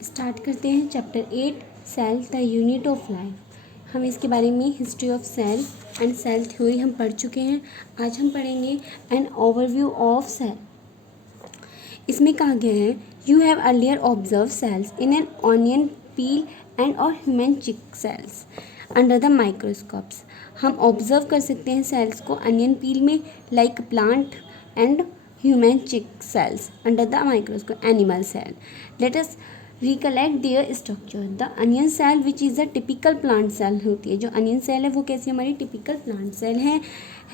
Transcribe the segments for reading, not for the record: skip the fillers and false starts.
Start करते हैं chapter 8 cell the unit of life. हम इसके बारे में history of cell and cell theory हम पढ़ चुके हैं। आज हम पढ़ेंगे एन ओवरव्यू ऑफ सेल। इसमें कहा गया है you have earlier observe cells in an onion peel and और human cheek cells under the microscopes. हम ऑब्जर्व कर सकते हैं सेल्स को अनियन पील में like plant and human cheek cells under the microscope animal cell. Let us recollect their structure. The onion cell which is a typical plant cell होती है। जो onion cell है वो कैसी हमारी typical plant cell है।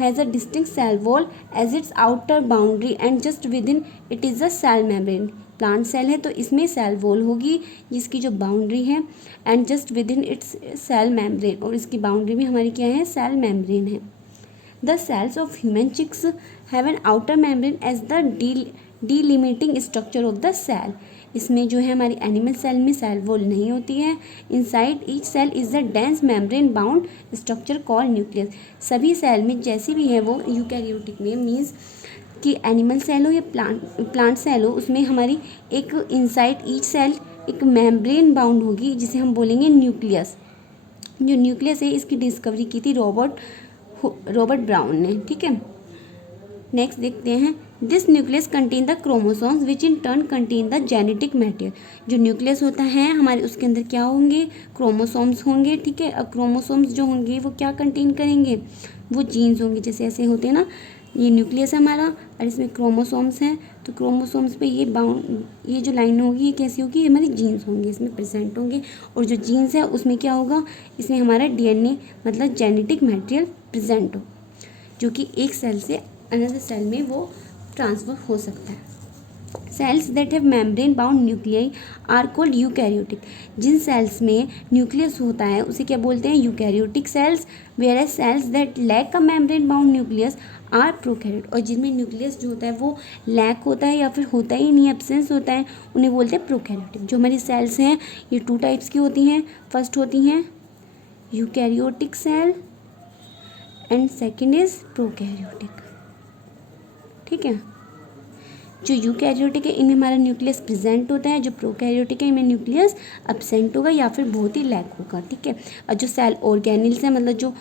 has a distinct cell wall as its outer boundary and just within it is a cell membrane. Plant cell है तो इसमें सेल वॉल होगी जिसकी जो बाउंड्री है and just within its cell membrane, और इसकी बाउंड्री में हमारी क्या है, सेल मेम्ब्रेन है। The cells of human cheeks have an outer membrane as the delimiting structure of the cell. इसमें जो है हमारी एनिमल सेल में सेल वॉल नहीं होती है। Inside each cell is the dense membrane bound structure called nucleus. सभी cell में जैसी भी है वो यूकैरियोटिक में मीन्स कि एनिमल सेल हो या प्लांट सेल हो, उसमें हमारी एक इनसाइड ईच सेल एक मेम्ब्रेन बाउंड होगी जिसे हम बोलेंगे न्यूक्लियस। जो न्यूक्लियस है इसकी डिस्कवरी की थी रॉबर्ट ब्राउन ने। ठीक है, नेक्स्ट देखते हैं this nucleus contain the chromosomes which in turn contain the genetic matter. जो न्यूक्लियस होता है हमारे उसके अंदर क्या होंगे, क्रोमोसोम्स होंगे। ठीक है, अब क्रोमोसोम्स जो होंगे वो क्या कंटेन करेंगे, वो जीन्स होंगे। जैसे ऐसे होते हैं ना, ये न्यूक्लियस है हमारा और इसमें क्रोमोसोम्स हैं, तो क्रोमोसोम्स पे ये जो लाइन होगी ये कैसी होगी, ये हमारी जीन्स होंगे, इसमें प्रेजेंट होंगे। और जो जीन्स है उसमें क्या होगा, इसमें हमारा डीएनए मतलब जेनेटिक मटेरियल प्रेजेंट हो, जो कि एक सेल से अनदर सेल में वो ट्रांसफर हो सकता है। Cells that have membrane bound nuclei are called eukaryotic. जिन सेल्स में न्यूक्लियस होता है उसे क्या बोलते हैं, eukaryotic cells. Whereas cells that lack a membrane bound nucleus are prokaryote. और जिनमें न्यूक्लियस जो होता है वो लैक होता है या फिर होता ही नहीं, एब्सेंस होता है, उन्हें बोलते हैं प्रोकैरियोटिक। जो हमारी सेल्स हैं ये 2 टाइप्स की होती हैं। फर्स्ट होती हैं eukaryotic cell and second is prokaryotic. ठीक है, जो यूकैरियोटिक है इनमें हमारा न्यूक्लियस प्रेजेंट होता है, जो प्रोकैरियोटिक है इनमें न्यूक्लियस अब्सेंट होगा या फिर बहुत ही लैक होगा। ठीक है, और जो सेल ऑर्गेनिल्स हैं मतलब जो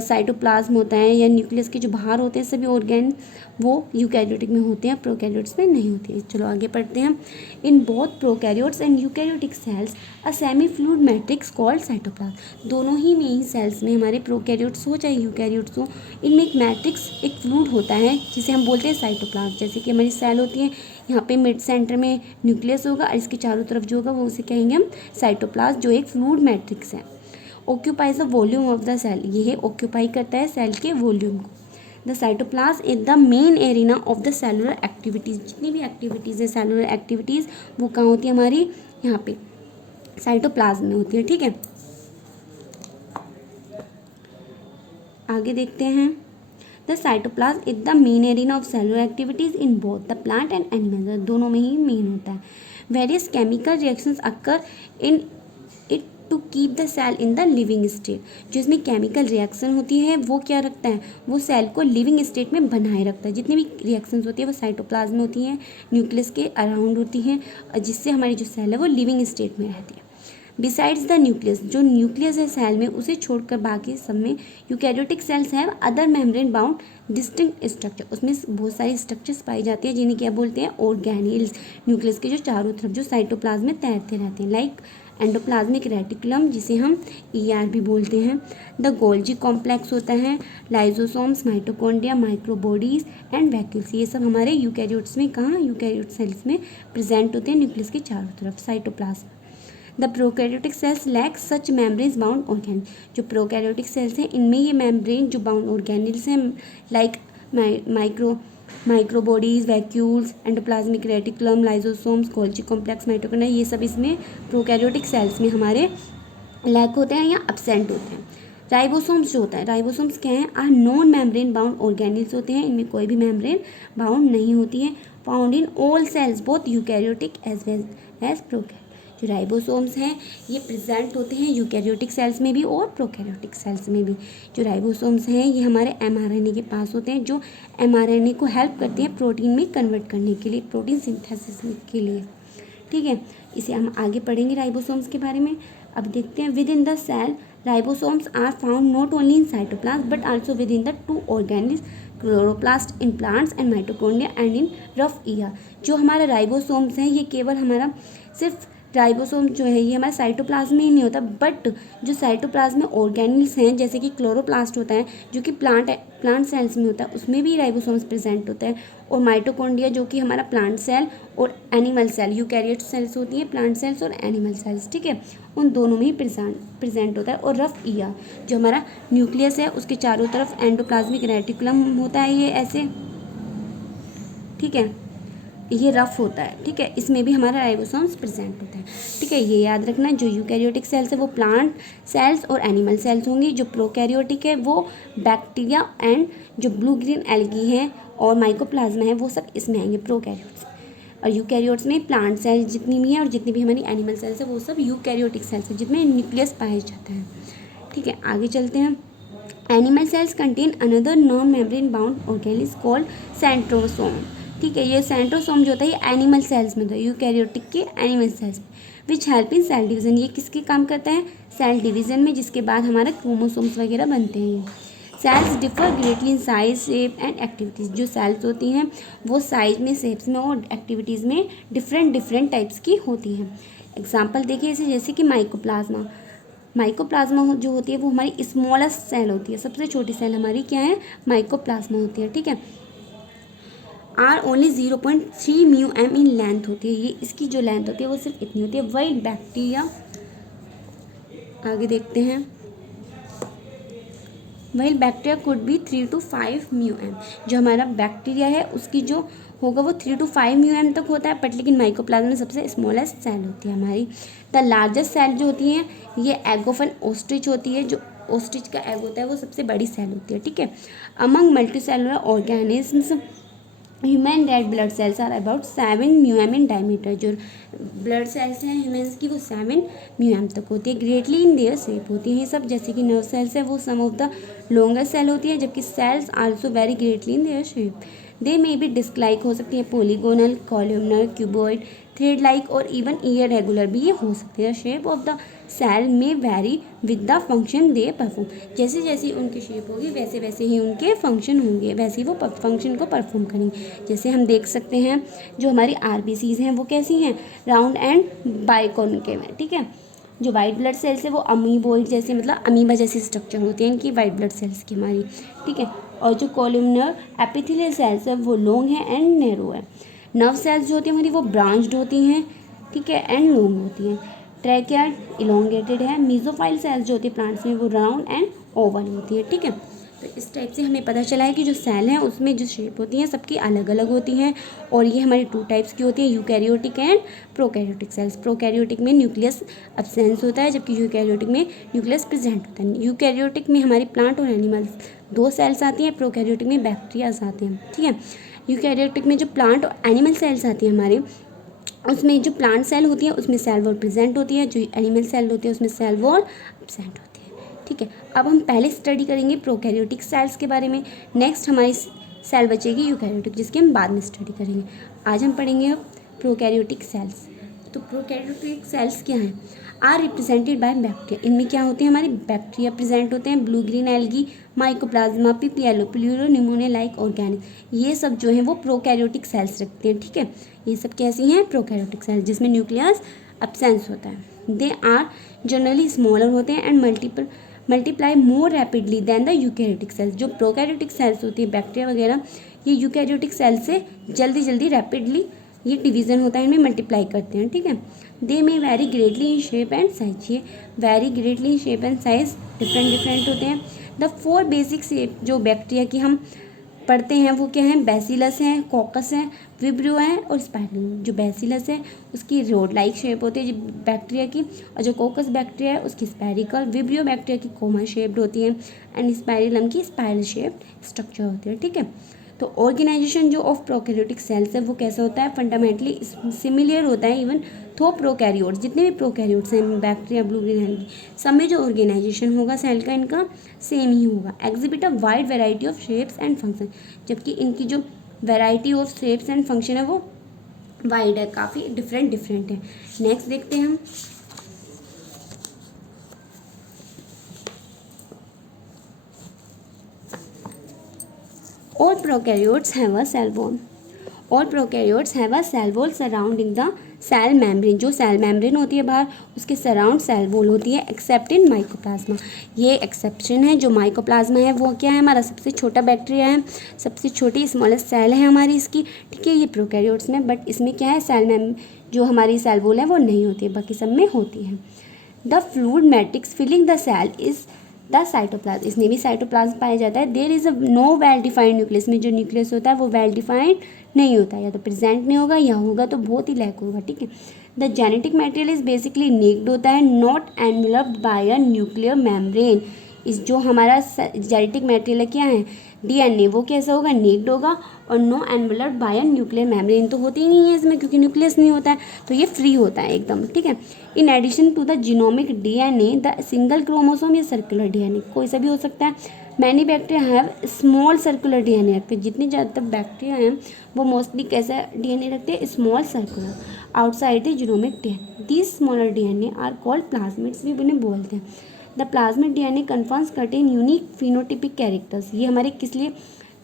साइटोप्लाज्म होता है या न्यूक्लियस के जो बाहर होते हैं सभी ऑर्गेन, वो यूकैरियोटिक में होते हैं, प्रोकैरियोट्स में नहीं होते हैं। चलो आगे पढ़ते हैं। In both prokaryotes and eukaryotic cells a semi fluid matrix called cytoplasm. दोनों ही में ही सेल्स में हमारे प्रोकैरियोट्स हो चाहे यूकैरियोट्स हो, इनमें एक मैट्रिक्स एक फ्लूइड होता है जिसे हम बोलते हैं साइटोप्लाज्म। जैसे कि हमारी सेल होती है, यहाँ पे मिड सेंटर में न्यूक्लियस होगा और इसके चारों तरफ जो होगा वो उसे कहेंगे हम साइटोप्लाज्म, जो एक फ्लूइड मैट्रिक्स है। Occupies the volume of the cell, ये ऑक्यूपाई करता है सेल के वॉल्यूम को। The cytoplasm is the main arena of the cellular activities. जितनी भी एक्टिविटीज़ है सेलुलर एक्टिविटीज़ वो कहाँ होती है हमारी, यहाँ पे साइटोप्लाज्म में होती है। ठीक है, आगे देखते हैं। The cytoplasm is the main arena of cellular activities in both the plant and animal. दोनों में ही मेन होता है। Various chemical reactions occur in it to keep the cell in the living state. जो इसमें केमिकल रिएक्शन होती है वो क्या रखता है, वो सेल को लिविंग स्टेट में बनाए रखता है। जितनी भी रिएक्शंस होती है वो साइटोप्लाज्म में होती हैं, न्यूक्लियस के अराउंड होती हैं, जिससे हमारी जो सेल है वो लिविंग स्टेट में रहती है। बिसाइड्स द न्यूक्लियस, जो न्यूक्लियस है सेल में उसे छोड़कर बाकी सब में eukaryotic cells have other membrane bound distinct structure. उसमें बहुत सारी स्ट्रक्चर्स पाई जाती है जिन्हें क्या बोलते हैं, ऑर्गेनिल्स। न्यूक्लियस के जो चारों तरफ जो साइटोप्लाज्म में तैरते रहते हैं, लाइक एंडोप्लाज्मिक रेटिकुलम जिसे हम ER भी बोलते हैं। द गोल्जी कॉम्प्लेक्स होता है, lysosomes, mitochondria, microbodies and vacuoles, ये सब हमारे यूकैरियोट्स में कहाँ, यूकैरियोट सेल्स में प्रेजेंट होते हैं न्यूक्लियस के चारों तरफ cytoplasm. The prokaryotic cells lack such membranes bound organelle. जो प्रोकैरियोटिक सेल्स हैं इनमें ये मेम्ब्रेन जो बाउंड ऑर्गेनिल्स हैं like microbodies, vacuoles, endoplasmic reticulum, lysosomes, Golgi complex, mitochondria, ये सब इसमें प्रोकैरियोटिक सेल्स में हमारे लैक होते हैं या अब्सेंट होते हैं। राइबोसोम्स जो होता है, राइबोसोम्स क्या हैं, are non membrane bound organelles होते हैं, इनमें कोई भी मेम्ब्रेन बाउंड नहीं होती है। Found in all cells both eukaryotic as well as prokaryotic. जो राइबोसोम्स हैं ये प्रेजेंट होते हैं यूकैरियोटिक सेल्स में भी और प्रोकैरियोटिक सेल्स में भी। जो राइबोसोम्स हैं ये हमारे mRNA के पास होते हैं, जो mRNA को हेल्प करते हैं प्रोटीन में कन्वर्ट करने के लिए, प्रोटीन सिंथेसिस के लिए। ठीक है, इसे हम आगे पढ़ेंगे राइबोसोम्स के बारे में। अब देखते हैं, within the cell ribosomes are found not only in cytoplasm but also within the two organelles chloroplast in plants and mitochondria and in rough ER. जो हमारा राइबोसोम्स हैं ये केवल हमारा सिर्फ राइबोसोम जो है ये हमारा साइटोप्लाज्म में ही नहीं होता, बट जो साइटोप्लाज्म में ऑर्गेनेल्स हैं जैसे कि क्लोरोप्लास्ट होता है जो कि प्लांट सेल्स में होता है, उसमें भी राइबोसोम्स प्रेजेंट होता है। और माइटोकॉन्ड्रिया जो कि हमारा प्लांट सेल और एनिमल सेल, यूकैरियोट सेल्स होती हैं, प्लांट सेल्स और एनिमल सेल्स, ठीक है, उन दोनों में ही प्रेजेंट होता है। और रफ ईयर जो हमारा न्यूक्लियस है उसके चारों तरफ एंडोप्लाज्मिक रेटिकुलम होता है, ये ऐसे, ठीक है, ये रफ होता है, ठीक है, इसमें भी हमारा राइबोसोम्स प्रेजेंट होता है, ठीक है। ये याद रखना, जो यूकैरियोटिक सेल्स है वो प्लांट सेल्स और एनिमल सेल्स होंगी, जो प्रोकैरियोटिक है वो बैक्टीरिया एंड जो ब्लू ग्रीन एल्गी हैं और माइकोप्लाज्मा है वो सब इसमें आएंगे प्रोकैरियोट्स। और यूकैरियोट्स में प्लांट सेल्स जितनी भी हैं और जितनी भी हमारी एनिमल सेल्स है वो सब यूकैरियोटिक सेल्स है जिसमें न्यूक्लियस पाया जाता है, ठीक है। आगे चलते हैं, animal cells contain another non membrane bound organelles called centrosome, ठीक है। ये सेंट्रोसोम जो होता है ये एनिमल सेल्स में होता है, यूकैरियोटिक के एनिमल सेल्स में, which help in cell division. ये किसके काम करता है, सेल डिवीजन में, जिसके बाद हमारे क्रोमोसोम्स वगैरह बनते हैं। Cells differ greatly in size shape and activities. जो सेल्स होती हैं वो साइज में, शेप्स में और एक्टिविटीज़ में डिफरेंट टाइप्स की होती हैं। एग्जाम्पल देखिए इसे, जैसे कि माइकोप्लाज्मा जो होती है वो हमारी स्मॉलेस्ट सेल होती है, सबसे छोटी सेल हमारी क्या है, माइकोप्लाज्मा होती है, ठीक है। Are only 0.3 mu m in length होती है, ये इसकी जो लेंथ होती है वो सिर्फ इतनी होती है। वही बैक्टीरिया, आगे देखते हैं, वही bacteria could be 3 to 5 mu m. जो हमारा बैक्टीरिया है उसकी जो होगा वो 3 to 5 म्यू एम तक होता है, बट लेकिन माइकोप्लाज्मा में सबसे स्मॉलेस्ट सेल होती है हमारी। द लार्जेस्ट सेल जो होती हैं ये एग ऑफ एन ऑस्ट्रिच होती है, जो ऑस्ट्रिच का एग होता है वो सबसे बड़ी सेल होती है, ठीक है। Among multicellular organisms human red blood cells are about 7 mu m in diameter. जो ब्लड सेल्स हैं ह्यूमन्स की वो 7 म्यू एम तक होती है। ग्रेटली इन देयर शेप होती हैं ये सब, जैसे कि नर्व सेल्स है वो some of the longest cell होती है, जबकि cells also vary greatly in their shape. They may be disc like हो सकती है, polygonal, columnar, cuboid, thread like और इवन ईयर रेगुलर भी ये हो सकती है। Shape of the cell may vary with the function they perform. जैसे जैसी उनकी शेप होगी वैसे वैसे ही उनके फंक्शन होंगे, वैसे ही वो फंक्शन को परफॉर्म करेंगे। जैसे हम देख सकते हैं जो हमारी आरबीसीज हैं वो कैसी हैं, राउंड एंड बाइकॉन्केव है, ठीक है। जो वाइट ब्लड सेल्स है वो अमीबॉइड जैसे, मतलब अमीबा जैसी स्ट्रक्चर होती है इनकी वाइट ब्लड सेल्स की हमारी, ठीक है। और जो कॉलमनर एपिथेलियल सेल्स है वो लॉन्ग है एंड नैरो है। नर्व सेल्स जो होती हैं हमारी वो ब्रांच्ड होती हैं, ठीक है, एंड लॉन्ग होती हैं। ट्रैकिया इलोंगेटेड है। मीजोफाइल सेल्स जो होती है प्लांट्स में वो राउंड एंड ओवल होती है, ठीक है। तो इस टाइप से हमें पता चला है कि जो सेल हैं उसमें जो शेप होती हैं सबकी अलग अलग होती हैं, और ये हमारी 2 टाइप्स की होती है, eukaryotic and prokaryotic cells. Prokaryotic में न्यूक्लियस एब्सेंस होता है, जबकि यूकैरियोटिक में न्यूक्लियस प्रेजेंट होता है। यूकैरियोटिक में हमारी प्लांट और एनिमल्स 2 सेल्स आती हैं, प्रोकैरियोटिक में बैक्टीरियाज आते हैं, ठीक है। यूकैरियोटिक में जो प्लांट और एनिमल सेल्स आती हैं हमारे, उसमें जो प्लांट सेल होती है उसमें सेल वॉल प्रेजेंट होती है, जो एनिमल सेल होती है उसमें सेल वॉल एब्सेंट होती है, ठीक है। अब हम पहले स्टडी करेंगे प्रोकैरियोटिक सेल्स के बारे में, नेक्स्ट हमारी सेल बचेगी यूकैरियोटिक जिसकी हम बाद में स्टडी करेंगे। आज हम पढ़ेंगे अब प्रोकैरियोटिक सेल्स। तो प्रोकैरियोटिक सेल्स क्या हैं, आर रिप्रेजेंटेड बाय बैक्टीरिया। इनमें क्या होते हैं, हमारे बैक्टीरिया प्रेजेंट होते हैं, blue green algae, mycoplasma, PPLO, pleuro pneumonia like organic, ये सब जो हैं वो प्रोकैरियोटिक सेल्स रखते हैं, ठीक है। ये सब कैसी हैं, प्रोकैरियोटिक सेल्स जिसमें न्यूक्लियस एब्सेंस होता है। दे आर जनरली स्मॉलर होते हैं and multiply more rapidly than the eukaryotic cells. जो प्रोकैरियोटिक सेल्स होती है बैक्टीरिया वगैरह, ये यूकैरियोटिक सेल्स से जल्दी रैपिडली ये डिवीज़न होता है, इनमें मल्टीप्लाई करते हैं, ठीक है। दे में vary greatly in shape and size, ये vary greatly in shape and size different होते हैं। द 4 बेसिक शेप जो बैक्टीरिया की हम पढ़ते हैं वो क्या है, बैसिलस है, कॉकस है, विब्रियो है और स्पाइरल। जो बैसिलस है उसकी रोड लाइक शेप होती है बैक्टीरिया की, और जो कॉकस बैक्टीरिया है उसकी स्पैरिकल, विब्रियो बैक्टीरिया की कोमा शेप्ड होती है एंड स्पाइरलम की स्पाइरल शेप्ड स्ट्रक्चर होती है, ठीक है। तो ऑर्गेनाइजेशन जो ऑफ प्रोकैरियोटिक सेल्स है वो कैसा होता है, फंडामेंटली सिमिलर होता है इवन थो प्रोकैरियोट्स, जितने भी प्रोकैरियोट्स हैं बैक्टीरिया, ब्लू ग्रीन एल्गी, सब में जो ऑर्गेनाइजेशन होगा सेल का इनका सेम ही होगा। Exhibit a wide variety of shapes and function, जबकि इनकी जो variety of shapes and function है वो वाइड है, काफ़ी डिफरेंट डिफरेंट है। नेक्स्ट देखते हैं हम। All prokaryotes have a cell wall. All prokaryotes have a cell wall surrounding the cell membrane. जो सेल मेम्ब्रेन होती है बाहर, उसके सराउंड सेल वॉल होती है, एक्सेप्ट इन माइकोप्लाज्मा। ये एक्सेप्शन है। जो माइकोप्लाज्मा है वो क्या है, हमारा सबसे छोटा बैक्टीरिया है, सबसे छोटी स्मॉलेस्ट सेल है हमारी इसकी, ठीक है, ये प्रोकैरियोट्स में। बट इसमें क्या है, सेल मेम जो हमारी सेल वॉल है वो नहीं होती है, बाकी सब में होती है। The fluid matrix filling the cell is the cytoplasm. इसमें भी साइटोप्लाज्म पाया जाता है। There is a no well defined nucleus. में जो न्यूक्लियस होता है वो वेल डिफाइंड नहीं होता, या तो प्रेजेंट नहीं होगा या होगा तो बहुत ही लैक होगा, ठीक है। The genetic material is basically naked होता है, not enveloped by a nuclear membrane. इस जो हमारा जेनेटिक मटेरियल क्या है, डीएनए, वो कैसा होगा, निक्ड होगा, और no enveloped by a nuclear membrane तो होती ही नहीं है इसमें, क्योंकि न्यूक्लियस नहीं होता है, तो ये फ्री होता है एकदम, ठीक है। In addition to the genomic DNA the single chromosome या सर्कुलर डीएनए, कोई सा भी हो सकता है। Many bacteria have small circular DNA रखते हैं। जितने ज़्यादातर बैक्टीरिया हैं वो मोस्टली कैसा डीएनए रखते हैं, small circular, outside the genomic DNA. These smaller DNA are called plasmids, भी उन्हें बोलते हैं। The plasmid DNA confirms contain unique phenotypic characters. ये हमारे किस लिए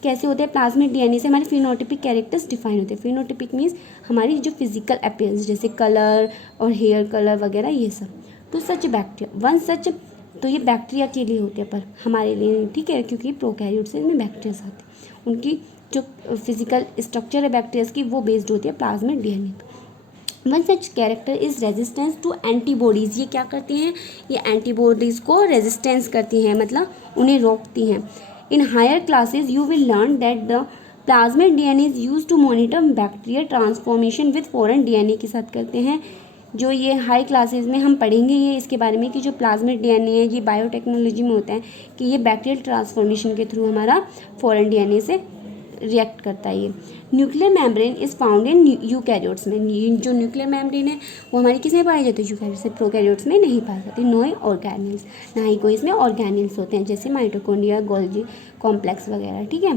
कैसे होते हैं, प्लाज्मिड डीएनए से हमारे फिनोटिपिक कैरेक्टर्स डिफाइन होते हैं। फिनोटिपिक मीन्स हमारी जो फिजिकल अपीयरेंस, जैसे कलर और हेयर कलर वगैरह ये सब। तो सच बैक्टीरिया वन सच, तो ये बैक्टीरिया के लिए होते हैं पर हमारे लिए नहीं, ठीक है, क्योंकि प्रोकैरियोट से इनमें बैक्टीरियाज आते हैं। उनकी जो फिजिकल स्ट्रक्चर है बैक्टीरियाज की वो बेस्ड होती है प्लाज्मिड डीएनए पर। One such character is resistance to antibodies. ये क्या करती हैं, ये एंटीबॉडीज़ को रेजिस्टेंस करती हैं, मतलब उन्हें रोकती हैं। In higher classes you will learn that the plasmid DNA is use to monitor bacterial transformation with foreign DNA के साथ करते हैं। जो ये हाई क्लासेज में हम पढ़ेंगे ये इसके बारे में कि जो प्लाज्मिड डीएनए है ये बायोटेक्नोलॉजी में होता है कि ये बैक्टीरियल ट्रांसफॉर्मेशन के थ्रू हमारा फॉरेन डीएनए से रिएक्ट करता है। ये nuclear membrane is found in eukaryotes में। जो न्यूक्लियर मेम्ब्रेन है वो हमारी किस में पाई जाती है, यूकैरियोट्स से, प्रोकैरियोट्स में नहीं पाई जाती। नो ऑर्गेनेल्स, ना ही कोई इसमें ऑर्गेनेल्स होते हैं, जैसे माइटोकॉन्ड्रिया, गोल्गी कॉम्प्लेक्स वगैरह, ठीक है।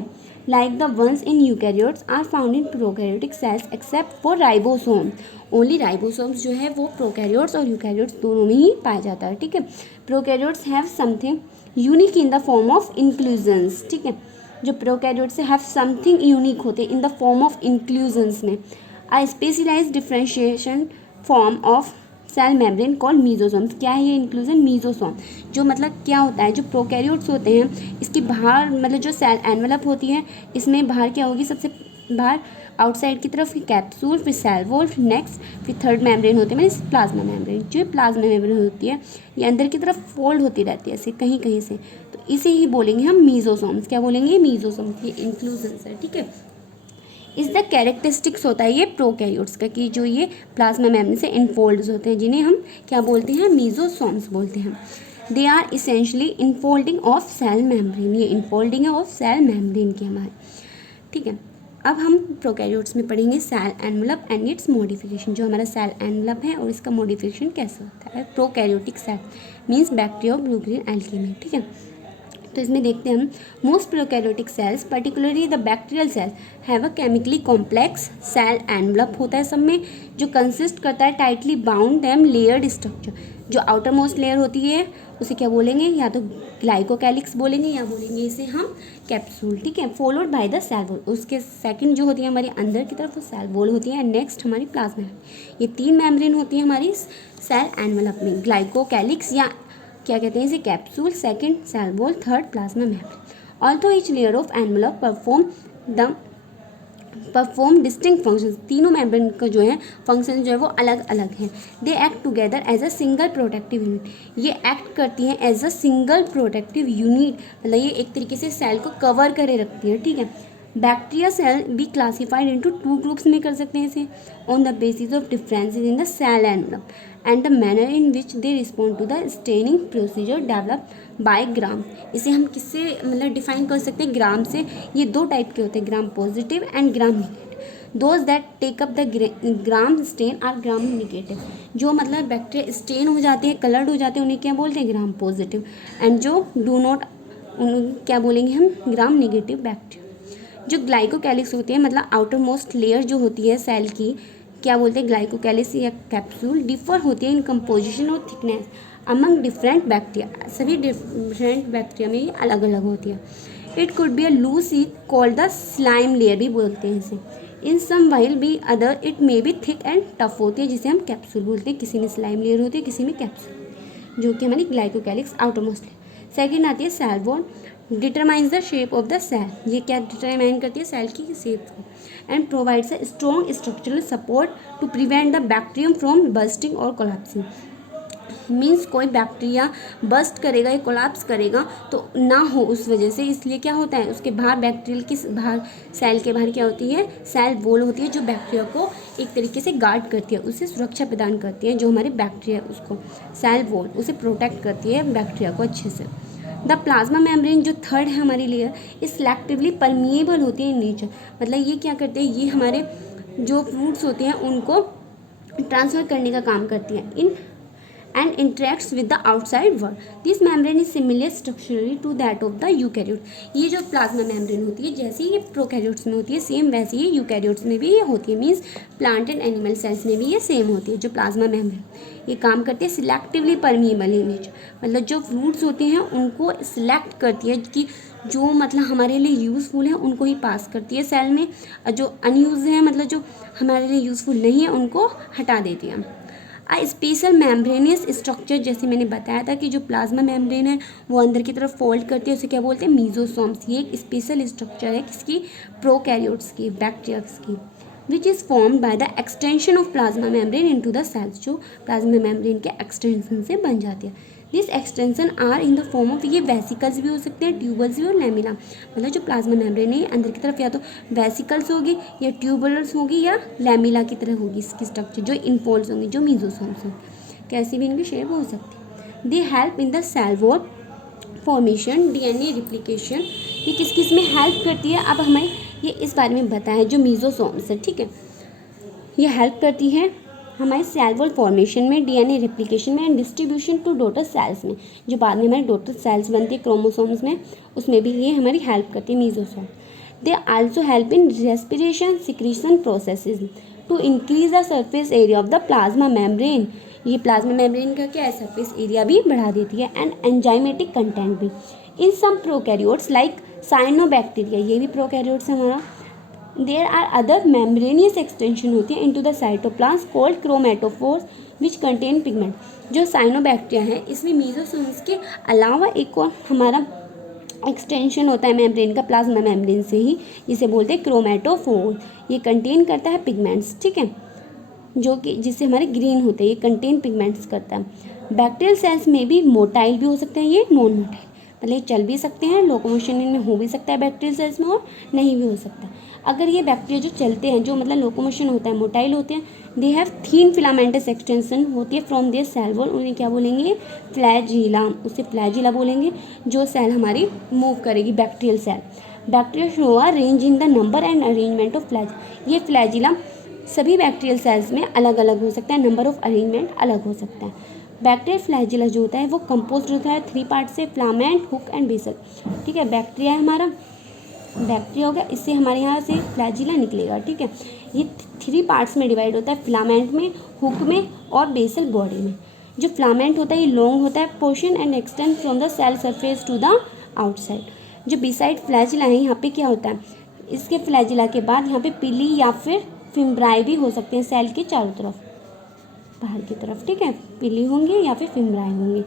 Like the ones in eukaryotes are found in prokaryotic cells except for ribosome. Only ribosomes जो है वो प्रोकैरियोट्स और यूकैरियोट्स दोनों में ही पाया जाता है, ठीक है। Prokaryotes have something unique in the form of inclusions, ठीक है। जो प्रोकैरियोट से हैव समथिंग यूनिक होते हैं in the form of inclusions में। A specialised differentiation form of cell membrane called mesosomes. क्या है ये इंक्लूजन, मीजोसोम। जो मतलब क्या होता है, जो प्रोकैरियोट्स होते हैं इसकी बाहर मतलब जो सेल एनवेलप होती है इसमें बाहर क्या होगी, सबसे बाहर आउटसाइड की तरफ कैप्सूल, फिर सेल वॉल, फिर नेक्स्ट फिर थर्ड मेम्ब्रेन होते हैं, मतलब प्लाज्मा मेम्ब्रेन। जो प्लाज्मा मेम्ब्रेन होती है ये अंदर की तरफ फोल्ड होती रहती है ऐसे कहीं कहीं से, तो इसे ही बोलेंगे हम मीजोसोम्स। क्या बोलेंगे, मीजोसोम्स। ये इंक्लूजन्स है, ठीक है। इस द कैरेक्टरिस्टिक्स होता है ये प्रोकैरियोट्स का कि जो ये प्लाज्मा मेम्ब्रेन से इनफोल्ड्स होते हैं, जिन्हें हम क्या बोलते हैं, मीजोसोम्स बोलते हैं। They are essentially infolding of cell membrane. ये इनफोल्डिंग है ऑफ सेल मेम्ब्रेन की हमारे, ठीक है। अब हम प्रोकैरियोट्स में पढ़ेंगे cell envelope and its modification. जो हमारा सेल एनवेलप है और इसका मॉडिफिकेशन कैसे होता है। Prokaryotic cell means bacteria of blue green algae, ठीक है। तो इसमें देखते हैं हम, most prokaryotic cells particularly the bacterial cell have a chemically complex cell envelope होता है सब में, जो कंसिस्ट करता है tightly bound M layered structure. जो आउटर मोस्ट लेयर होती है उसे क्या बोलेंगे, या तो ग्लाइकोकैलिक्स बोलेंगे या बोलेंगे इसे हम कैप्सूल, ठीक है। Followed by the cell wall. उसके सेकंड जो होती है हमारी अंदर की तरफ वो सेल वॉल होती है, नेक्स्ट हमारी प्लाज्मा। ये तीन मेम्ब्रेन होती है हमारी सेल एनवेलप में, ग्लाइकोकैलिक्स या क्या कहते हैं इसे capsule, second cell wall, third plasma membrane. Although each layer of envelope perform distinct functions. तीनों मेम्ब्रेन का जो है फंक्शन जो है वो अलग अलग है। They act together as a single protective unit. ये एक्ट करती हैं as a single protective unit, मतलब ये एक तरीके से सेल को कवर करे रखती है, ठीक है। Bacteria cell be classified into two groups में कर सकते हैं इसे, on the basis of differences in the cell envelope and the manner in which they respond to the staining procedure develop by Gram. इसे हम किससे मतलब डिफाइन कर सकते हैं, ग्राम से। ये दो टाइप के होते हैं, Gram positive and Gram negative. Those that take up the Gram stain are Gram negative. जो मतलब बैक्टीरिया स्टेन हो जाते हैं, कलर्ड हो जाते हैं, उन्हें क्या बोलते हैं, ग्राम पॉजिटिव। एंड जो डू नॉट, क्या बोलेंगे हम, ग्राम निगेटिव बैक्टीरिया। जो ग्लाइकोकैलिक्स होती है मतलब आउटर मोस्ट लेयर जो होती है सेल की, क्या बोलते हैं, ग्लाइकोकैलिक्स या कैप्सूल डिफर होती है इन कंपोजिशन और थिकनेस अमंग डिफरेंट बैक्टीरिया, सभी डिफरेंट बैक्टीरिया में ये अलग अलग होती है। It could be a loose sheet called the slime layer भी बोलते हैं इसे। In some while be other it may be thick and tough होती है, जिसे हम कैप्सूल बोलते हैं। किसी में स्लाइम लेयर होती है, किसी में कैप्सूल, जो कि हमारी ग्लाइकोकैलिक्स आउटरमोस्ट लेयर। सेकेंड आती है cell wall, determines the shape of the cell. ये क्या डिटरमाइन करती है, सेल की शेप को। And provides a strong structural support to prevent the bacterium from bursting और कोलैप्सिंग। मीन्स कोई बैक्टीरिया बस्ट करेगा या कोलैप्स करेगा तो ना हो उस वजह से, इसलिए क्या होता है, उसके बाहर बैक्टीरियल के बाहर, सेल के बाहर क्या होती है, सेल वॉल होती है, जो बैक्टीरिया को एक तरीके से गार्ड करती है, उसे सुरक्षा प्रदान करती है। जो हमारे बैक्टीरिया उसको सेल वॉल उसे प्रोटेक्ट करती है बैक्टीरिया को अच्छे से। द प्लाज्मा मेम्ब्रेन जो थर्ड है हमारी लेयर, इस सिलेक्टिवली परमिएबल होती है इन नेचर। मतलब ये क्या करते हैं, ये हमारे जो फ्रूट्स होते हैं उनको ट्रांसफ़र करने का काम करती है इन and interacts with the outside world. This membrane is similar structurally to that of the eukaryote. ये जो प्लाज्मा मेम्ब्रेन होती है जैसे ये प्रोकैरियोट्स में होती है सेम वैसे ही यूकैरियोट्स में भी ये होती है। Means plant and animal cells में भी ये सेम होती है। जो प्लाज्मा मेम्ब्रेन ये काम करती है सिलेक्टिवली परमिएबल इन नेचर, मतलब जो फ्रूट्स होते हैं उनको सिलेक्ट करती है कि जो मतलब हमारे लिए यूज़फुल है उनको ही पास करती है सेल में, और जो अनयूज है मतलब जो हमारे लिए यूज़फुल नहीं है उनको हटा देती है। स्पेशल मेम्ब्रेनियस स्ट्रक्चर, जैसे मैंने बताया था कि जो प्लाज्मा मेम्ब्रेन है वो अंदर की तरफ फोल्ड करती है, उसे क्या बोलते हैं, मीजोसोम्स। ये एक स्पेशल स्ट्रक्चर है किसकी, प्रोकैरियोट्स की, बैक्टीरियास की, which is formed by the extension of plasma membrane into the cells, जो प्लाज्मा मेम्ब्रेन के एक्सटेंशन से बन जाती है। This extension are in the form of, ये वेसिकल्स भी हो सकते हैं, ट्यूबल्स भी और लैमिना। मतलब जो प्लाज्मा मेम्ब्रेन है अंदर की तरफ या तो वेसिकल्स होगी या ट्यूबल्स होगी या लैमिला की तरह होगी इसकी स्ट्रक्चर, जो इनफोल्ड्स होंगी, जो मीजोसोम्स होंगे, कैसी भी इनकी शेप हो सकती है। They help in the cell wall formation, DNA replication, ये किस किस में हेल्प करती है। अब हमें ये इस बारे में बताया जो मीजोसोम्स है, ठीक है, ये हेल्प करती है हमारे सेल वॉल फॉर्मेशन में, डीएनए रेप्लिकेशन में and distribution to daughter cells में, जो बाद में हमारे डॉटर सेल्स बनती है क्रोमोसोम्स में, उसमें भी ये हमारी हेल्प करती है mesosome. They also help in respiration secretion processes to increase the surface area of the plasma membrane. ये प्लाज्मा मेम्ब्रेन का क्या है, सरफेस एरिया भी बढ़ा देती है, एंड एंजाइमेटिक कंटेंट भी। In some prokaryotes like cyanobacteria, ये भी प्रोकैरियोट्स हमारा, there are other membranous extension होती है into the cytoplasm called chromatophores which contain pigment. जो साइनोबैक्टीरिया है इसमें मीजोसोम्स के अलावा एक और हमारा एक्सटेंशन होता है मेम्ब्रेन का, प्लाज्मा मेम्ब्रेन से ही, जिसे बोलते हैं क्रोमेटोफोर। ये कंटेन करता है पिगमेंट्स, ठीक है, जो कि जिससे हमारे ग्रीन होते हैं, ये कंटेन पिगमेंट्स करता है। बैक्टीरियल सेल्स में भी मोटाइल भी हो सकते हैं, ये नॉन मोटाइल, मतलब ये चल भी सकते हैं, लोकोमोशन इनमें हो भी सकता है बैक्टीरियल सेल्स में, और नहीं भी हो सकता। अगर ये बैक्टीरिया जो चलते हैं, जो मतलब लोकोमोशन होता है, मोटाइल होते हैं, they have thin filamentous extension होती है फ्रॉम देयर सेल वॉल, उन्हें क्या बोलेंगे, फ्लैजिला, उसे फ्लैजिला बोलेंगे, जो सेल हमारी मूव करेगी bacterial cell. Bacteria show a range in the number and arrangement of flagella, ये फ्लैजिला सभी बैक्टीरियल सेल्स में अलग अलग हो सकता है, नंबर ऑफ अरेंजमेंट अलग हो सकता है। बैक्टीरियल फ्लैजिला जो होता है वो कंपोज होता है 3 पार्ट से, फिलामेंट, हुक एंड बेसल, ठीक है। बैक्टीरिया है हमारा, बैक्टीरिया हो गया, इससे हमारे यहाँ से फ्लैजिला निकलेगा, ठीक है। ये 3 पार्ट्स में डिवाइड होता है, फिलामेंट में, हुक में और बेसल बॉडी में। जो फिलामेंट होता है ये लॉन्ग होता है portion and extend from the cell surface to the outside. जो बिसाइड फ्लैजिला है यहाँ पे क्या होता है, इसके फ्लैजिला के बाद यहाँ पे पिली या फिर फिम्ब्राई भी हो सकते हैं सेल के चारों तरफ, बाहर की तरफ, ठीक है, पिली होंगे या फिर फिम्ब्राई होंगे।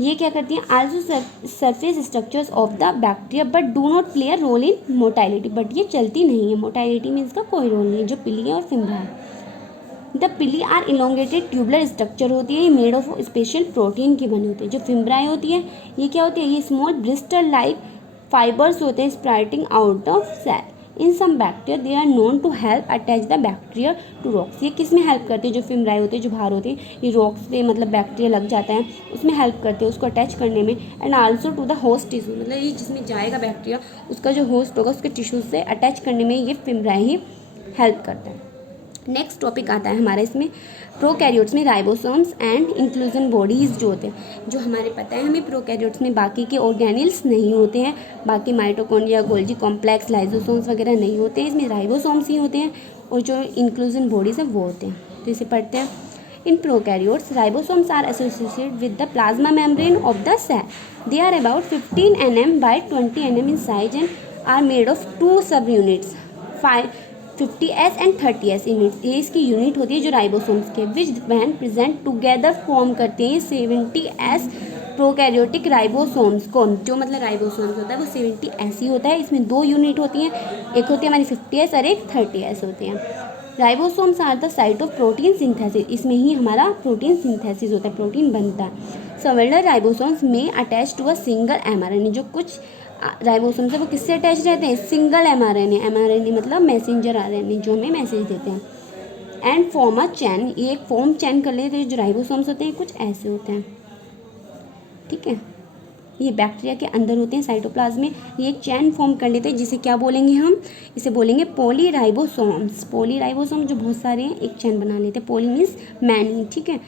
ये क्या करती हैं, also surface structures of the bacteria but do not play a role in motility, but ये चलती नहीं है, मोटाइलिटी में इसका कोई रोल नहीं है, जो पिली है और फिम्ब्राई। द पिली आर इलोंगेटेड ट्यूबुलर स्ट्रक्चर होती है, ये मेड ऑफ स्पेशल प्रोटीन की बनी होती है। जो फिम्ब्राई होती है ये क्या होती है, ये स्मॉल ब्रिस्टल लाइक फाइबर्स होते हैं sprouting out of cell. In some bacteria they are known to help attach the bacteria to rocks, ये किस में हेल्प करते हैं, जो फिम्ब्राई होते हैं जो बाहर होते हैं, ये रॉक्स पे मतलब बैक्टीरिया लग जाता है उसमें हेल्प करते हैं उसको अटैच करने में, and also to the host tissue, मतलब ये जिसमें जाएगा बैक्टीरिया उसका जो होस्ट होगा उसके टिश्यू से अटैच करने में ये फिम्ब्राई ही हेल्प करता है। नेक्स्ट टॉपिक आता है हमारा इसमें प्रोकैरियोट्स में राइबोसोम्स एंड इंक्लूजन बॉडीज़ जो होते हैं, जो हमारे पता है हमें प्रोकैरियोट्स में बाकी के ऑर्गेनिल्स नहीं होते हैं, बाकी माइटोकॉन्ड्रिया, गोल्जी कॉम्प्लेक्स, लाइजोसोम्स वगैरह नहीं होते हैं, इसमें राइबोसोम्स ही होते हैं। और जो इंक्लूजन बॉडीज़ है वो होते हैं। तो इसे पढ़ते हैं। In prokaryotes ribosomes are associated with the plasma membrane of the cell. They are about 15 nm by 20 nm in size and are made of 2 सब units 50s and 30s units. ये इसकी यूनिट होती है जो राइबोसोम्स के, which when present together form करते हैं 70s prokaryotic ribosomes को। जो मतलब राइबोसोम्स होता है वो 70s ही होता है। इसमें 2 यूनिट होती हैं, एक होती है हमारी 50s और एक 30s होती हैं। Ribosomes are the site of protein synthesis. इसमें ही हमारा प्रोटीन सिंथेसिस होता है, प्रोटीन बनता है। Several ribosomes may attach to a single mRNA. जो कुछ राइबोसोम्स है वो किससे अटैच रहते हैं? Single mRNA. एमआरएनए मतलब मैसेंजर आरएनए जो हमें मैसेज देते हैं। एंड फॉर्म अ चैन, ये एक फॉर्म चैन कर लेते हैं। जो राइबोसोम्स होते हैं कुछ ऐसे होते हैं, ठीक है। ये बैक्टीरिया के अंदर होते हैं साइटोप्लाज्म में। ये एक चैन फॉर्म कर लेते हैं जिसे क्या बोलेंगे हम? इसे बोलेंगे पॉलीराइबोसोम्स। पॉलीराइबोसोम जो बहुत सारे हैं एक चैन बना लेते हैं। पॉली मीन्स मैनी, ठीक है।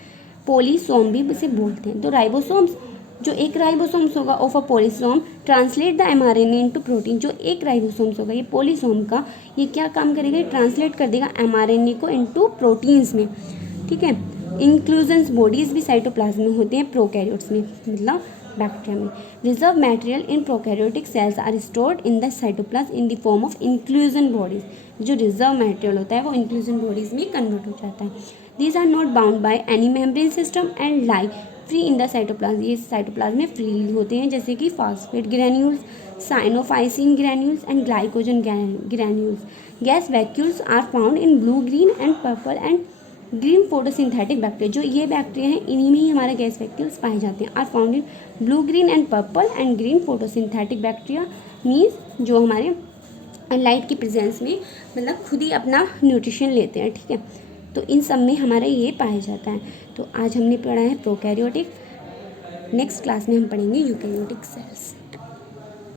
पॉलीसोम भी इसे बोलते हैं। तो राइबोसोम्स, जो एक राइबोसोम्स होगा of a polysome translate the mRNA into protein. जो एक राइबोसोम्स होगा ये पॉलीसोम का, ये क्या काम करेगा? ट्रांसलेट कर देगा एमआरएनए को इनटू प्रोटीन्स में, ठीक है। इंक्लूजन्स बॉडीज भी साइटोप्लाज्म में होते हैं प्रोकैरियोट्स में, मतलब बैक्टीरिया में। Reserve material in prokaryotic cells are stored in the cytoplasm in the form of inclusion bodies. जो रिजर्व मटेरियल होता है वो इंक्लूजन बॉडीज में कन्वर्ट हो जाता है। These are not bound by any membrane system and lie free in the cytoplasm. ये cytoplasm में फ्रीली होते हैं, जैसे कि phosphate granules, cyanophycean granules and glycogen granules. Gas vacuoles are found in blue, green and purple and green photosynthetic bacteria. जो ये bacteria हैं इन्हीं में ही हमारे गैस वैक्यूल्स पाए जाते हैं। Are found in blue, green and purple and green photosynthetic bacteria means जो हमारे लाइट की प्रेजेंस में मतलब खुद ही अपना न्यूट्रिशन लेते हैं, ठीक है। तो इन सब में हमारा ये पाया जाता है। तो आज हमने पढ़ा है प्रोकैरियोटिक। नेक्स्ट क्लास में हम पढ़ेंगे यूकैरियोटिक सेल्स।